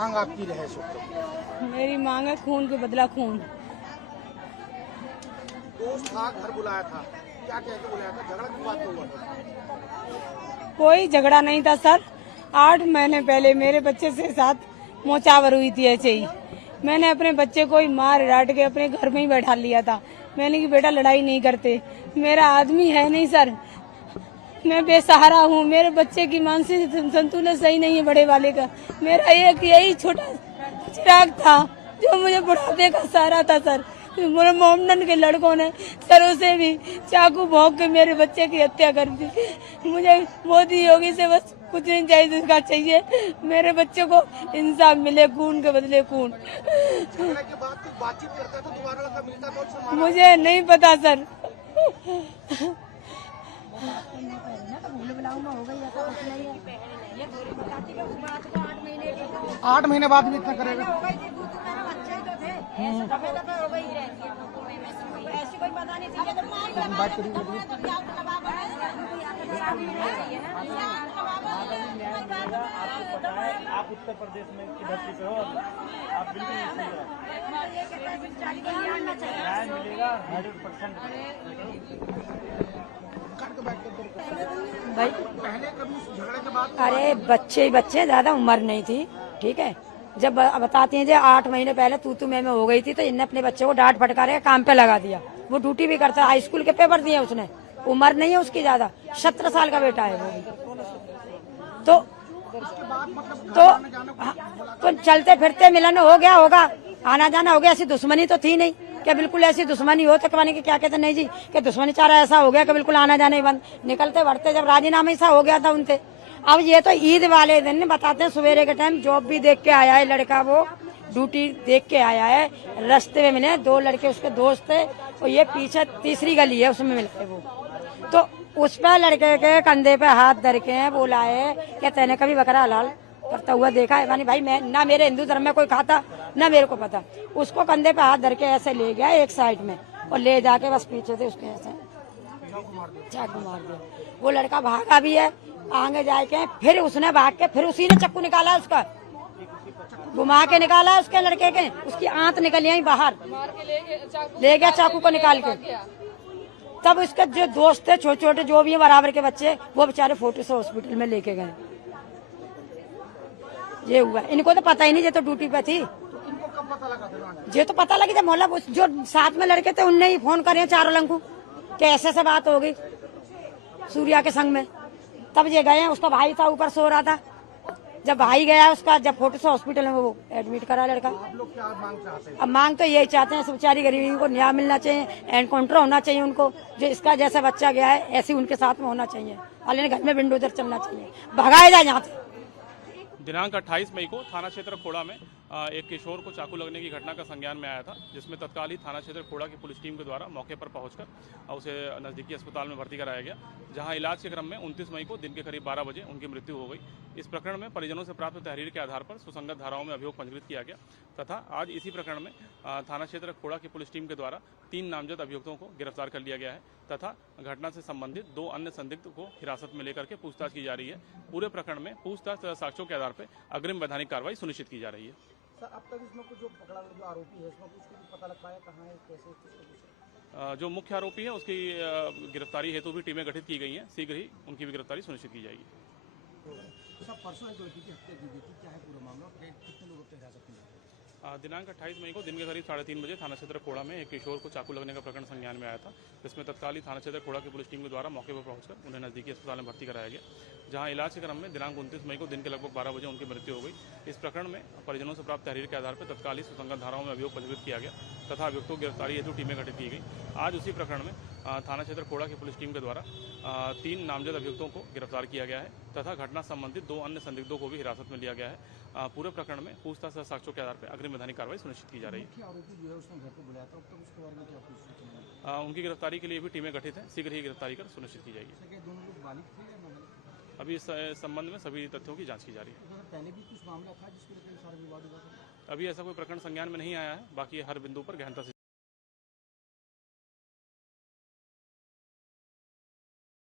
मांग आपकी रहे सुप्रीम? मेरी मांग है खून के बदला खून। दोस्त था, घर बुलाया था, क्या कह के बुलाया था? झगड़ा की बात तो हुआ था? कोई झगड़ा नहीं था सर। 8 महीने पहले मेरे बच्चे से साथ मोचावर हुई थी ऐसे ही। मैंने अपने बच्चे को ही मार डांट के अपने घर में ही बैठा लिया था। मैंने कि बेटा लड़ाई नहीं करते, मेरा आदमी है नहीं सर, मैं बेसहारा हूँ। मेरे बच्चे की मानसिक संतुलन सही नहीं है बड़े वाले का। मेरा एक यही छोटा चिराग था जो मुझे बुढ़ापे का सहारा था सर। मेरे मोहम्मदन के लड़कों ने सर उसे भी चाकू भोंक के मेरे बच्चे की हत्या कर दी। मुझे मोदी योगी से बस कुछ नहीं चाहिए, इसका चाहिए मेरे बच्चे को इंसाफ मिले, खून के बदले खून। झगड़े के बाद कुछ बातचीत करता तो दोबारा लड़का मिलता तो उससे मारा? मुझे नहीं पता सर। 8 महीने बाद भी इतना करेगा? बात आप उत्तर प्रदेश में की धरती पे हो, आप बिल्कुल न्याय मिलेगा 100%। भाई पहले कभी इस झगड़े के बाद अरे बच्चे ज्यादा उम्र नहीं थी, ठीक है। जब बताती हैं जो 8 महीने पहले तू मैं हो गई थी तो इनने अपने बच्चे को डांट फटकारे काम पे लगा दिया। वो ड्यूटी भी करता है, हाई स्कूल के पेपर दिए उसने, उम्र नहीं है उसकी ज्यादा, 17 साल का बेटा है वो भी। तो चलते फिरते मिलन हो गया होगा, आना जाना हो गया, ऐसी दुश्मनी तो थी नहीं कि बिल्कुल ऐसी दुश्मनी हो तो कमाने की क्या कहते नहीं जी कि दुश्मनी चारा ऐसा हो गया कि बिल्कुल आना जाना ही बंद। निकलते बढ़ते जब राजीनामा ऐसा हो गया था उनसे। अब ये तो ईद वाले दिन बताते हैं सवेरे के टाइम जॉब भी देख के आया है लड़का, वो ड्यूटी देख के आया है। रास्ते में मिले 2 लड़के उसके दोस्त थे और ये पीछे तीसरी गली है उसमें मिले वो। तो उस पर लड़के के कंधे पे हाथ धर के बोला है कि तेने कभी बकरा हलाल करता हुआ देखा है? मानी भाई मैं ना, मेरे हिंदू धर्म में कोई खाता ना मेरे को पता। उसको कंधे पे हाथ धर के ऐसे ले गया एक साइड में और ले जाके बस पीछे से उसके ऐसे चाकू मार दिया। वो लड़का भागा भी है आगे जाके, फिर उसने भाग के फिर उसी ने चाकू निकाला, उसका घुमा के निकाला उसके लड़के के, उसकी आंत निकली आई बाहर, ले गया चाकू को निकाल के। तब उसके जो दोस्त थे छोटे छोटे जो भी है बराबर के बच्चे, वो बेचारे फोटो से हॉस्पिटल में लेके गए। ये हुआ, इनको तो पता ही नहीं, ये तो ड्यूटी पे थी। इनको कब पता लगा? ये तो पता लगी जब मोहल्ला जो साथ में लड़के थे उनने ही फोन करे चारों लंकू कि ऐसे से बात हो गई सूर्या के संग में। तब ये गए, उसका भाई था ऊपर सो रहा था। जब भाई गया उसका, जब फोटो से हॉस्पिटल में वो एडमिट करा लड़का। आप लोग क्या मांग चाहते हैं? अब मांग तो यही चाहते हैं, बेचारी गरीबी को न्याय मिलना चाहिए, एनकाउंटर होना चाहिए उनको। जो इसका जैसा बच्चा गया है ऐसे उनके साथ में होना चाहिए, वाले ने घर में बिंडोजर चलना चाहिए, भगाया जाए यहाँ से। दिनांक 28 मई को थाना क्षेत्र खोड़ा में एक किशोर को चाकू लगने की घटना का संज्ञान में आया था, जिसमें तत्काल ही थाना क्षेत्र खोड़ा की पुलिस टीम के द्वारा मौके पर पहुंचकर उसे नज़दीकी अस्पताल में भर्ती कराया गया, जहां इलाज के क्रम में 29 मई को दिन के करीब 12 बजे उनकी मृत्यु हो गई। इस प्रकरण में परिजनों से प्राप्त तहरीर के आधार पर सुसंगत धाराओं में अभियोग पंजीकृत किया गया तथा आज इसी प्रकरण में थाना क्षेत्र खोड़ा की पुलिस टीम के द्वारा 3 नामजद अभियुक्तों को गिरफ्तार कर लिया गया है तथा घटना से संबंधित 2 अन्य संदिग्ध को हिरासत में लेकर के पूछताछ की जा रही है। पूरे प्रकरण में पूछताछ साक्ष्यों के आधार पर अग्रिम वैधानिक कार्रवाई सुनिश्चित की जा रही है। सर अब तक इसमें कुछ जो पकड़ा जो आरोपी है इसमें कुछ पता लग पाया कहाँ है, कैसे? जो मुख्य आरोपी है उसकी गिरफ्तारी हेतु भी टीमें गठित की गई हैं, शीघ्र ही उनकी भी गिरफ्तारी सुनिश्चित की जाएगी। सर परसों एक लड़की की हत्या की गई थी, क्या है पूरा मामला, कितने लोगों को हिरासत में? दिनांक 28 मई को दिन के करीब 3:30 बजे थाना क्षेत्र खोड़ा में एक किशोर को चाकू लगने का प्रकरण संज्ञान में आया था, जिसमें तत्काल ही थाना क्षेत्र खोड़ा की पुलिस टीम के द्वारा मौके पर पहुंचकर उन्हें नज़दीकी अस्पताल में भर्ती कराया गया, जहां इलाज के क्रम में दिनांक 29 मई को दिन के लगभग 12 बजे उनकी मृत्यु हो गई। इस प्रकरण में परिजनों से प्राप्त तहरीर के आधार पर तत्काल ही सुसंगत धाराओं में अभियोग पंजीकृत किया गया तथा अभियुक्तों की गिरफ्तारी हेतु टीमें गठित की गई। आज उसी प्रकरण में थाना क्षेत्र खोड़ा की पुलिस टीम के द्वारा 3 नामजद अभियुक्तों को गिरफ्तार किया गया है तथा घटना संबंधित 2 अन्य संदिग्धों को भी हिरासत में लिया गया है। पूरे प्रकरण में पूछताछ साक्ष्यों के आधार पर अग्रिम वैधानिक कार्रवाई सुनिश्चित की जा रही है। आरोपी जो है उसने घर पे बुलाया था, अब तक उसके बारे में क्या पूछताछ? उनकी गिरफ्तारी के लिए भी टीमें गठित हैं, शीघ्र ही गिरफ्तारी कर सुनिश्चित की जाएगी। दोनों लोग बालिग थे या नाबालिग? अभी इस संबंध में सभी तथ्यों की जांच की जा रही है। पहले भी कुछ मामला था जिसको लेकर सारा विवाद हुआ था? अभी ऐसा कोई प्रकरण संज्ञान में नहीं आया है, बाकी हर बिंदु पर गहनता से